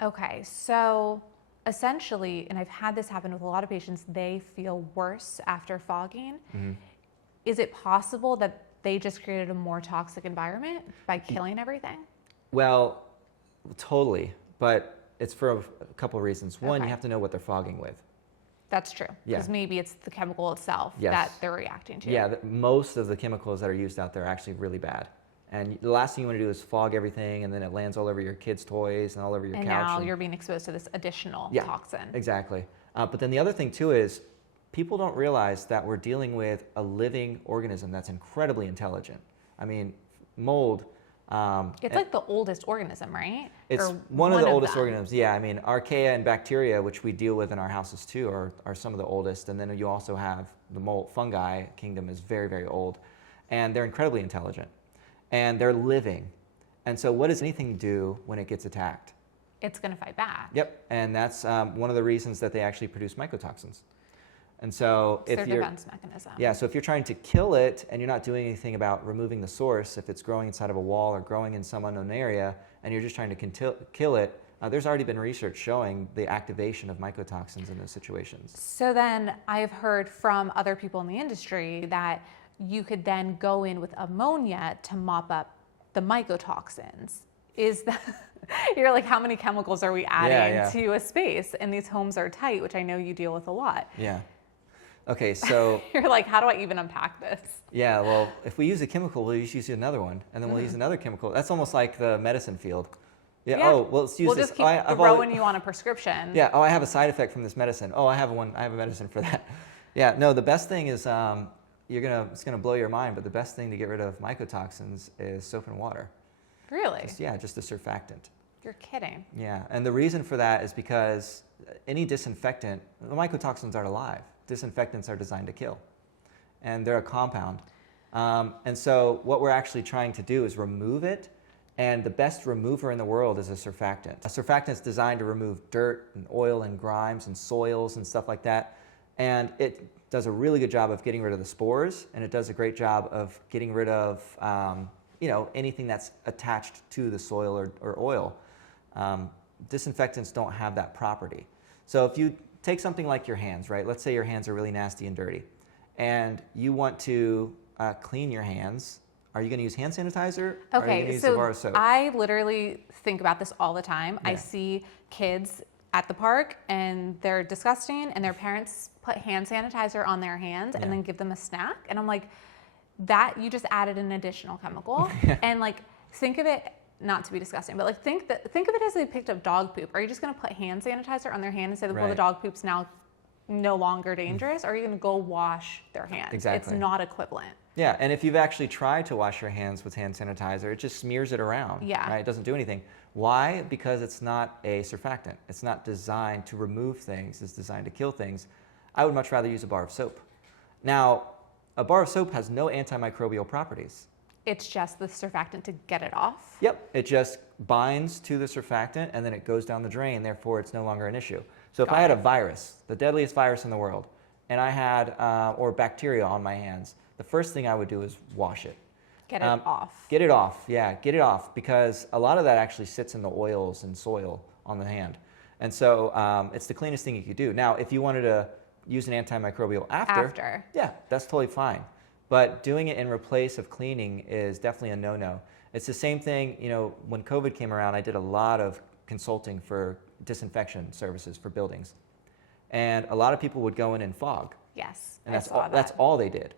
Okay, so essentially, and I've had this happen with a lot of patients, they feel worse after fogging. Mm-hmm. Is it possible that they just created a more toxic environment by killing everything? Well, totally, but it's for a couple reasons. One, you have to know what they're fogging with. That's true, because maybe it's the chemical itself that they're reacting to. Yeah, most of the chemicals that are used out there are actually really bad. And the last thing you want to do is fog everything, and then it lands all over your kids' toys and all over your couch. And now you're being exposed to this additional toxin. Exactly. But then the other thing too is people don't realize that we're dealing with a living organism that's incredibly intelligent. I mean, mold. It's like the oldest organism, right? It's one of the oldest organisms. Yeah, I mean, archaea and bacteria, which we deal with in our houses too, are some of the oldest. And then you also have the mold fungi kingdom is very, very old, and they're incredibly intelligent. And they're living. And so what does anything do when it gets attacked? It's going to fight back. Yep, and that's one of the reasons that they actually produce mycotoxins. And so It's if their you're, defense mechanism. yeah, so if you're trying to kill it and you're not doing anything about removing the source, if it's growing inside of a wall or growing in some unknown area, and you're just trying to kill it, there's already been research showing the activation of mycotoxins in those situations. So then I've heard from other people in the industry that you could then go in with ammonia to mop up the mycotoxins. Is that, you're like, how many chemicals are we adding to a space? And these homes are tight, which I know you deal with a lot. Yeah. Okay, so. You're like, how do I even unpack this? Yeah, well, if we use a chemical, we'll just use another one, and then we'll use another chemical. That's almost like the medicine field. Yeah. Oh, well, let's use we'll this. We'll just keep throwing you on a prescription. Yeah. Oh, I have a side effect from this medicine. Oh, I have a medicine for that. Yeah. No, the best thing is it's gonna blow your mind, but the best thing to get rid of mycotoxins is soap and water. Really? Just a surfactant. You're kidding. Yeah, and the reason for that is because any disinfectant, the mycotoxins aren't alive. Disinfectants are designed to kill, and they're a compound. And so what we're actually trying to do is remove it, and the best remover in the world is a surfactant. A surfactant is designed to remove dirt and oil and grimes and soils and stuff like that, and it does a really good job of getting rid of the spores, and it does a great job of getting rid of anything that's attached to the soil or oil. Disinfectants don't have that property. So if you take something like your hands, right? Let's say your hands are really nasty and dirty, and you want to clean your hands. Are you going to use hand sanitizer? Or are you going to use a bar of soap? I literally think about this all the time. Yeah. I see kids at the park and they're disgusting, and their parents put hand sanitizer on their hands and then give them a snack. And I'm like, that you just added an additional chemical. And like, think of it, not to be disgusting, but like think of it as they picked up dog poop. Are you just going to put hand sanitizer on their hand and say, well, the dog poop's now no longer dangerous? Or are you going to go wash their hands? Exactly. It's not equivalent. Yeah, and if you've actually tried to wash your hands with hand sanitizer, it just smears it around. Yeah. Right? It doesn't do anything. Why? Because it's not a surfactant. It's not designed to remove things. It's designed to kill things. I would much rather use a bar of soap. Now, a bar of soap has no antimicrobial properties. It's just the surfactant to get it off? Yep, it just binds to the surfactant and then it goes down the drain, therefore it's no longer an issue. So if I had a virus, the deadliest virus in the world, and I had, or bacteria on my hands, the first thing I would do is wash it. Get it off. Get it off, yeah, get it off, because a lot of that actually sits in the oils and soil on the hand. And so it's the cleanest thing you could do. Now, if you wanted to use an antimicrobial after, yeah, that's totally fine. But doing it in replace of cleaning is definitely a no-no. It's the same thing, when COVID came around, I did a lot of consulting for disinfection services for buildings. And a lot of people would go in and fog. Yes, And that's all they did.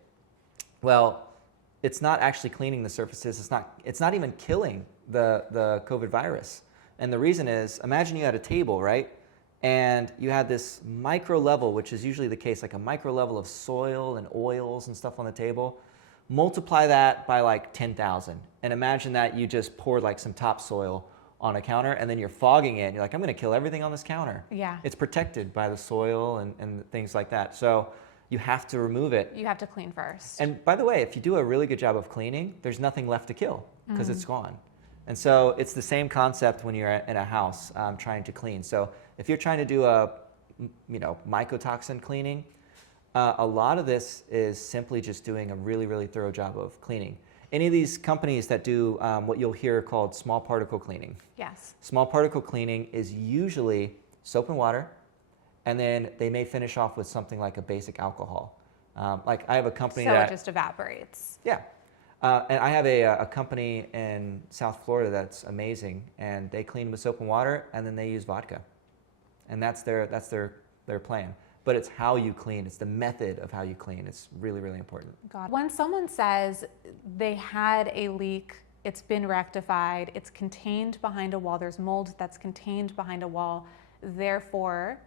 Well, it's not actually cleaning the surfaces. It's not even killing the COVID virus. And the reason is, imagine you had a table, right? And you had this micro level, which is usually the case, like a micro level of soil and oils and stuff on the table. Multiply that by like 10,000. And imagine that you just poured like some topsoil on a counter and then you're fogging it. And you're like, I'm going to kill everything on this counter. Yeah. It's protected by the soil and things like that. So you have to remove it. You have to clean first. And by the way, if you do a really good job of cleaning, there's nothing left to kill because it's gone. And so it's the same concept when you're in a house trying to clean. So if you're trying to do a mycotoxin cleaning, a lot of this is simply just doing a really, really thorough job of cleaning. Any of these companies that do what you'll hear called small particle cleaning. Yes. Small particle cleaning is usually soap and water, and then they may finish off with something like a basic alcohol. Like I have a company so it just evaporates. Yeah. And I have a company in South Florida that's amazing, and they clean with soap and water, and then they use vodka. And that's their plan. But it's how you clean. It's the method of how you clean. It's really, really important. God. When someone says they had a leak, it's been rectified, it's contained behind a wall, there's mold that's contained behind a wall, therefore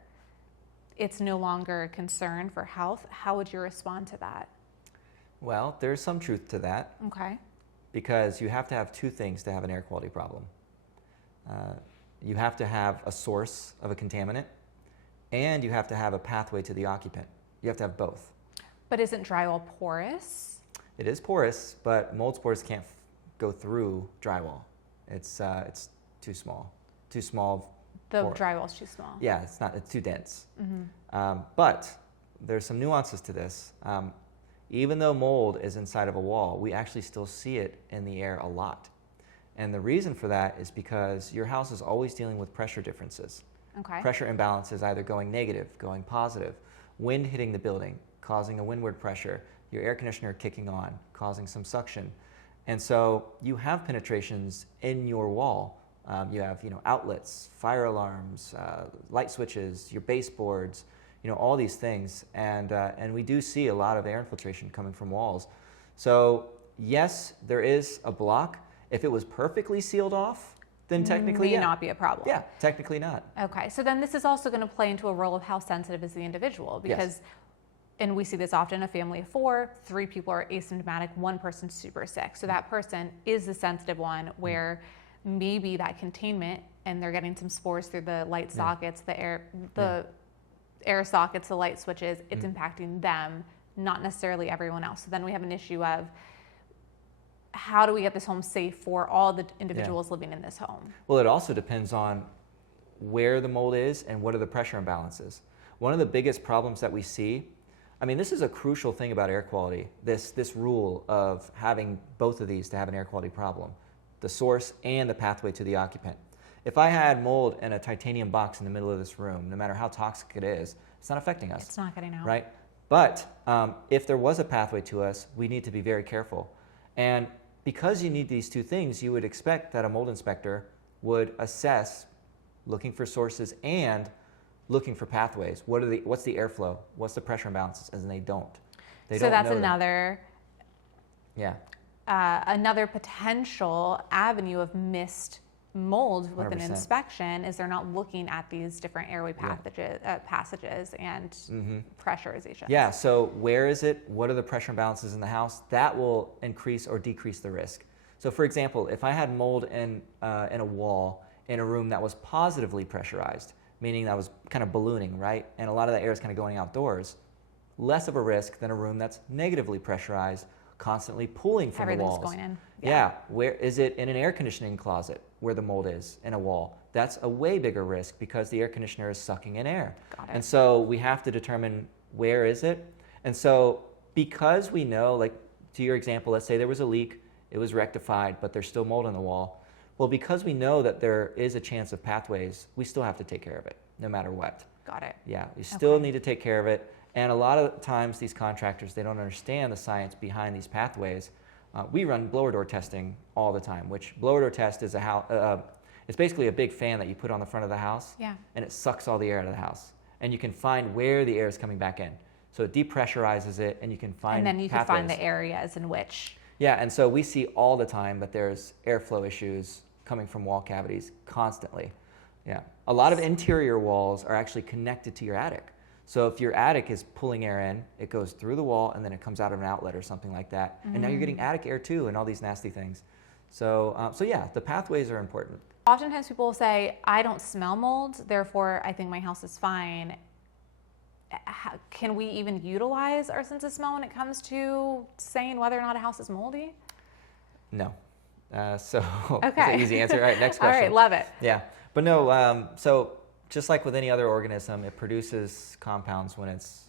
it's no longer a concern for health, how would you respond to that? Well, there's some truth to that. Okay. Because you have to have two things to have an air quality problem. You have to have a source of a contaminant, and you have to have a pathway to the occupant. You have to have both. But isn't drywall porous? It is porous, but mold spores can't go through drywall. It's too small. Too small. The drywall's too small. Yeah, it's too dense. But there's some nuances to this. Even though mold is inside of a wall, we actually still see it in the air a lot. And the reason for that is because your house is always dealing with pressure differences. Okay. Pressure imbalances, either going negative, going positive, wind hitting the building, causing a windward pressure, your air conditioner kicking on, causing some suction. And so you have penetrations in your wall. You have, outlets, fire alarms, light switches, your baseboards, all these things. And we do see a lot of air infiltration coming from walls. So yes, there is a block. If it was perfectly sealed off, then technically, may not be a problem. Yeah, technically not. Okay, so then this is also going to play into a role of how sensitive is the individual, because, and we see this often, a family of 4, 3 people are asymptomatic, 1 person's super sick. So that person is the sensitive one where maybe that containment, and they're getting some spores through the light sockets, the air sockets, the light switches, it's impacting them, not necessarily everyone else. So then we have an issue of, how do we get this home safe for all the individuals living in this home? Well, it also depends on where the mold is and what are the pressure imbalances. One of the biggest problems that we see, this is a crucial thing about air quality, this rule of having both of these to have an air quality problem, the source and the pathway to the occupant. If I had mold in a titanium box in the middle of this room, no matter how toxic it is, it's not affecting us. It's not getting out. Right? But if there was a pathway to us, we need to be very careful. And because you need these 2 things, you would expect that a mold inspector would assess looking for sources and looking for pathways. What's the airflow? What's the pressure imbalances? And they don't. So that's another another potential avenue of missed mold with 100%. An inspection is they're not looking at these different airway passages and pressurization. Yeah, so where is it? What are the pressure imbalances in the house? That will increase or decrease the risk. So for example, if I had mold in a wall in a room that was positively pressurized, meaning that was kind of ballooning, right? And a lot of that air is kind of going outdoors, less of a risk than a room that's negatively pressurized, constantly pulling from the walls. Everything's going in. Yeah, where is it in an air conditioning closet where the mold is in a wall? That's a way bigger risk because the air conditioner is sucking in air. Got it. And so we have to determine where is it. And so because we know, like to your example, let's say there was a leak, it was rectified, but there's still mold on the wall. Well, because we know that there is a chance of pathways, we still have to take care of it no matter what. Got it. Yeah, we still need to take care of it. And a lot of times these contractors, they don't understand the science behind these pathways. We run blower door testing all the time, which blower door test is it's basically a big fan that you put on the front of the house, and it sucks all the air out of the house. And you can find where the air is coming back in. So it depressurizes it, and you can find And then you pathways. can find the areas in which. Yeah, and so we see all the time that there's airflow issues coming from wall cavities constantly. Yeah, a lot of interior walls are actually connected to your attic. So if your attic is pulling air in, it goes through the wall and then it comes out of an outlet or something like that. And now you're getting attic air too and all these nasty things. So yeah, the pathways are important. Oftentimes people will say, I don't smell mold, therefore I think my house is fine. Can we even utilize our sense of smell when it comes to saying whether or not a house is moldy? No. That's an easy answer. All right, next question. All right, love it. Yeah, but no, so just like with any other organism, it produces compounds when it's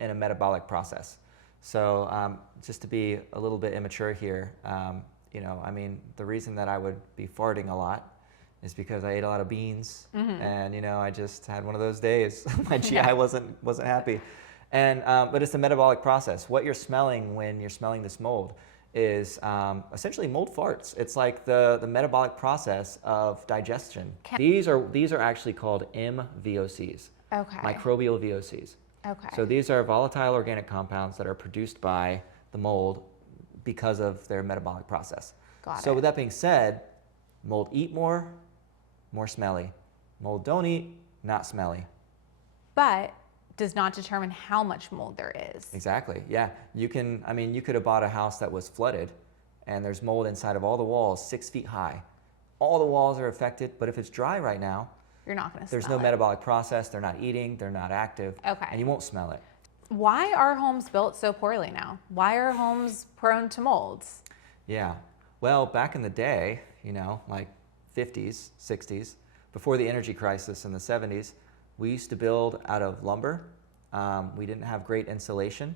in a metabolic process. So just to be a little bit immature here, the reason that I would be farting a lot is because I ate a lot of beans, and I just had one of those days. My GI wasn't happy, and but it's a metabolic process. What you're smelling when you're smelling this mold is essentially mold farts. It's like the metabolic process of digestion. These are actually called MVOCs, microbial VOCs. Okay. So these are volatile organic compounds that are produced by the mold because of their metabolic process. So with that being said, mold eat more smelly. Mold don't eat, not smelly. But does not determine how much mold there is. Exactly, yeah. You could have bought a house that was flooded and there's mold inside of all the walls 6 feet high. All the walls are affected, but if it's dry right now, you're not going to smell it. There's no metabolic process, they're not eating, they're not active, and you won't smell it. Why are homes built so poorly now? Why are homes prone to molds? Yeah, well, back in the day, like 50s, 60s, before the energy crisis in the 70s, we used to build out of lumber. We didn't have great insulation,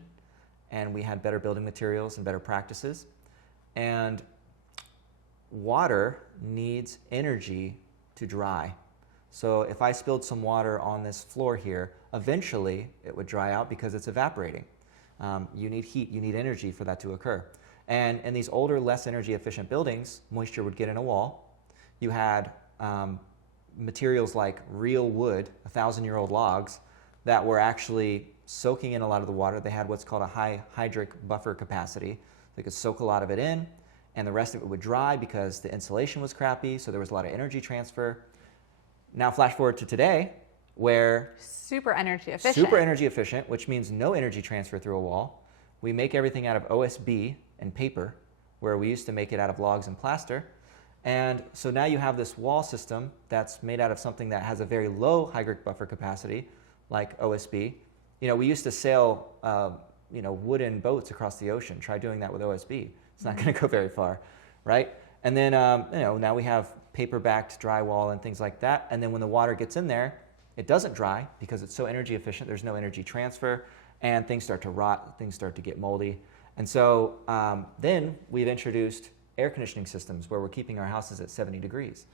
and we had better building materials and better practices. And water needs energy to dry. So if I spilled some water on this floor here, eventually it would dry out because it's evaporating. You need heat, you need energy for that to occur. And in these older, less energy efficient buildings, moisture would get in a wall. You had materials like real wood, 1,000-year-old logs, that were actually soaking in a lot of the water. They had what's called a high hydric buffer capacity. They could soak a lot of it in, and the rest of it would dry because the insulation was crappy, so there was a lot of energy transfer. Now flash forward to today, where super energy efficient, which means no energy transfer through a wall. We make everything out of OSB and paper, where we used to make it out of logs and plaster. And so now you have this wall system that's made out of something that has a very low hydric buffer capacity, like OSB. We used to sail wooden boats across the ocean. Try doing that with OSB. It's not going to go very far, right? And then now we have paper-backed drywall and things like that. And then when the water gets in there, it doesn't dry because it's so energy efficient. There's no energy transfer, and things start to rot. Things start to get moldy. And so then we've introduced air conditioning systems where we're keeping our houses at 70 degrees.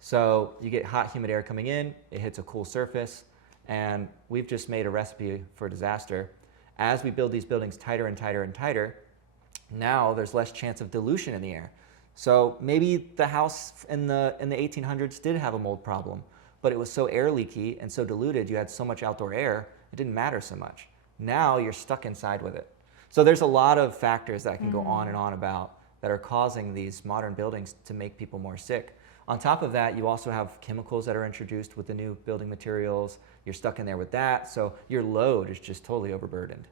So you get hot, humid air coming in. It hits a cool surface. And we've just made a recipe for disaster. As we build these buildings tighter and tighter and tighter, now there's less chance of dilution in the air. So maybe the house in the 1800s did have a mold problem, but it was so air leaky and so diluted, you had so much outdoor air, it didn't matter so much. Now you're stuck inside with it. So there's a lot of factors that I can go on and on about that are causing these modern buildings to make people more sick. On top of that, you also have chemicals that are introduced with the new building materials. You're stuck in there with that, so your load is just totally overburdened.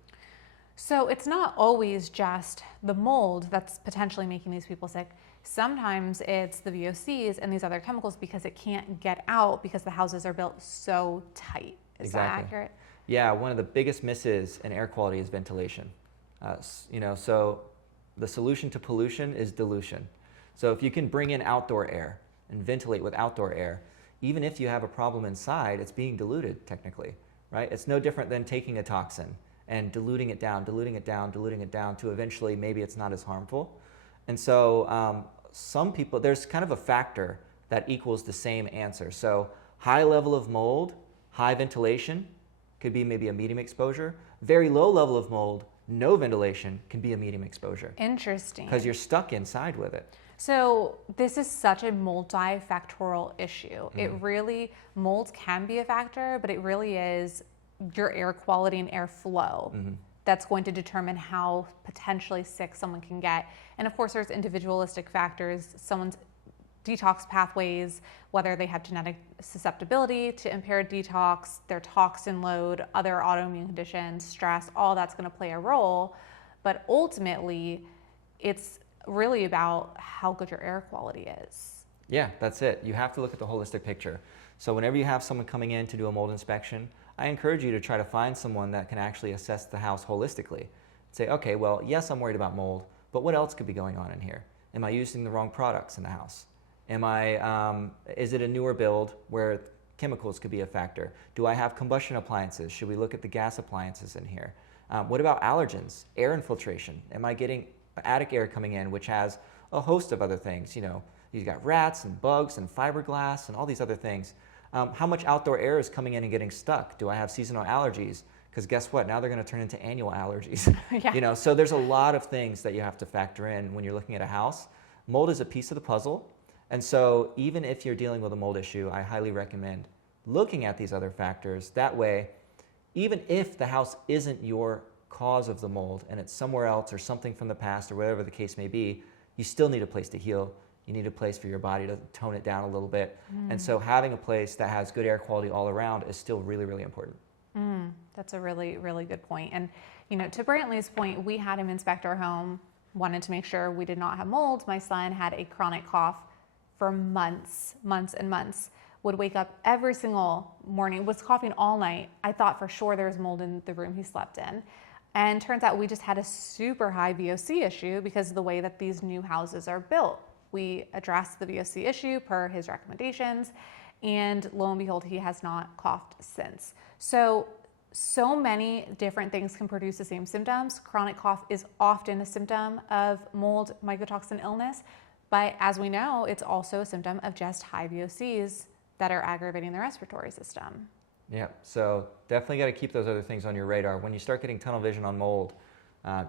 So it's not always just the mold that's potentially making these people sick. Sometimes it's the VOCs and these other chemicals because it can't get out because the houses are built so tight. Is that accurate? Yeah, one of the biggest misses in air quality is ventilation. So the solution to pollution is dilution. So if you can bring in outdoor air and ventilate with outdoor air, even if you have a problem inside, it's being diluted technically, right? It's no different than taking a toxin and diluting it down to eventually maybe it's not as harmful. And so some people, there's kind of a factor that equals the same answer. So high level of mold, high ventilation could be maybe a medium exposure. Very low level of mold, no ventilation can be a medium exposure. Interesting. Because you're stuck inside with it. So this is such a multifactorial issue. It really, mold can be a factor, but it really is your air quality and air flow that's going to determine how potentially sick someone can get. And of course, there's individualistic factors, someone's detox pathways, whether they have genetic susceptibility to impaired detox, their toxin load, other autoimmune conditions, stress, all that's going to play a role. But ultimately, it's really about how good your air quality is. Yeah, that's it. You have to look at the holistic picture. So whenever you have someone coming in to do a mold inspection, I encourage you to try to find someone that can actually assess the house holistically. Say, okay, well, yes, I'm worried about mold, but what else could be going on in here? Am I using the wrong products in the house? Is it a newer build where chemicals could be a factor? Do I have combustion appliances? Should we look at the gas appliances in here? What about allergens, air infiltration? Am I getting attic air coming in, which has a host of other things? You've got rats and bugs and fiberglass and all these other things. How much outdoor air is coming in and getting stuck? Do I have seasonal allergies? Because guess what? Now they're going to turn into annual allergies. Yeah. So there's a lot of things that you have to factor in when you're looking at a house. Mold is a piece of the puzzle. And so even if you're dealing with a mold issue, I highly recommend looking at these other factors. That way, even if the house isn't your cause of the mold and it's somewhere else or something from the past or whatever the case may be, you still need a place to heal. You need a place for your body to tone it down a little bit. And so having a place that has good air quality all around is still really, really important. That's a really, really good point. And, to Brantley's point, we had him inspect our home, wanted to make sure we did not have mold. My son had a chronic cough for months and months, would wake up every single morning, was coughing all night. I thought for sure there was mold in the room he slept in. And turns out we just had a super high VOC issue because of the way that these new houses are built. We addressed the VOC issue per his recommendations, and lo and behold, he has not coughed since. So many different things can produce the same symptoms. Chronic cough is often a symptom of mold mycotoxin illness, but as we know, it's also a symptom of just high VOCs that are aggravating the respiratory system. Yeah, so definitely got to keep those other things on your radar. When you start getting tunnel vision on mold,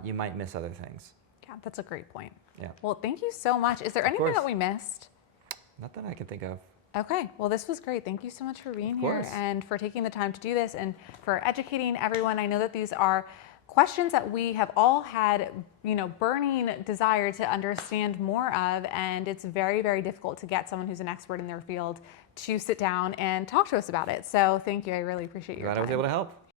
you might miss other things. Yeah, that's a great point. Yeah. Well, thank you so much. Is there anything that we missed? Not that I can think of. Okay, well, this was great. Thank you so much for being Of here course. and for taking the time to do this and for educating everyone. I know that these are questions that we have all had, burning desire to understand more of, and it's very, very difficult to get someone who's an expert in their field to sit down and talk to us about it. So thank you. I really appreciate your time. Glad I was able to help.